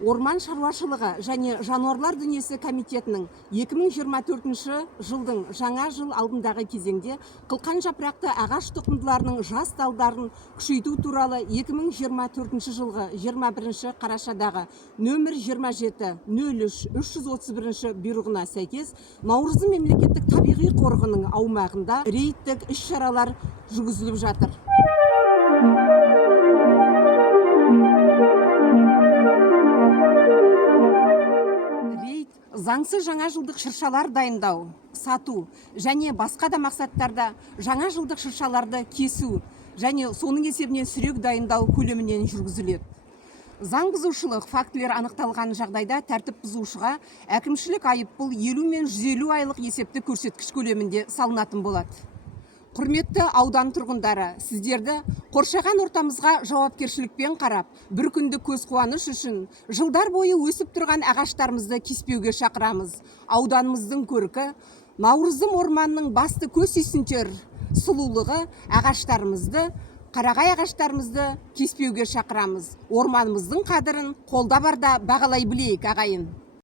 Орман шаруашылығы және жануарлар дүниесі комитетінің 2024 жылдың жаңа жыл алдындағы кезеңде қылқан жапырақты ағаш тұқымдыларының жас талдарын күшейту туралы 2024 жылғы 21 қарашадағы нөмір 27-03-331 бұйрығына сәйкес Наурызым мемлекеттік табиғи қорығының аумағында рейдтік іс-шаралар жүргізіліп жатыр. Заңсыз жаңа жылдық шыршалар дайындау, сату және басқа да мақсаттарда жаңа жылдық шыршаларды кесу және соның есебінен сүрек дайындау көлемінен жүргізіледі. Заң бұзушылық фактілер анықталған жағдайда тәртіп бұзушыға әкімшілік айыппұл 50 мен 150 айлық есепті көрсеткіш көлемінде салынатын болады. Құрметті аудан тұрғындары, сіздерді қоршаған ортамызға жауапкершілікпен қарап, бір күндік көз қуаныш үшін жылдар бойы өсіп тұрған ағаштарымызды кеспеуге шақырамыз. Ауданымыздың көркі, Наурызым орманның басты көз сүйсінтер сұлулығы ағаштарымызды, қарағай ағаштарымызды кеспеуге шақырамыз. Орманымыздың қадірін қолда барда бағалай білейік, ағайын.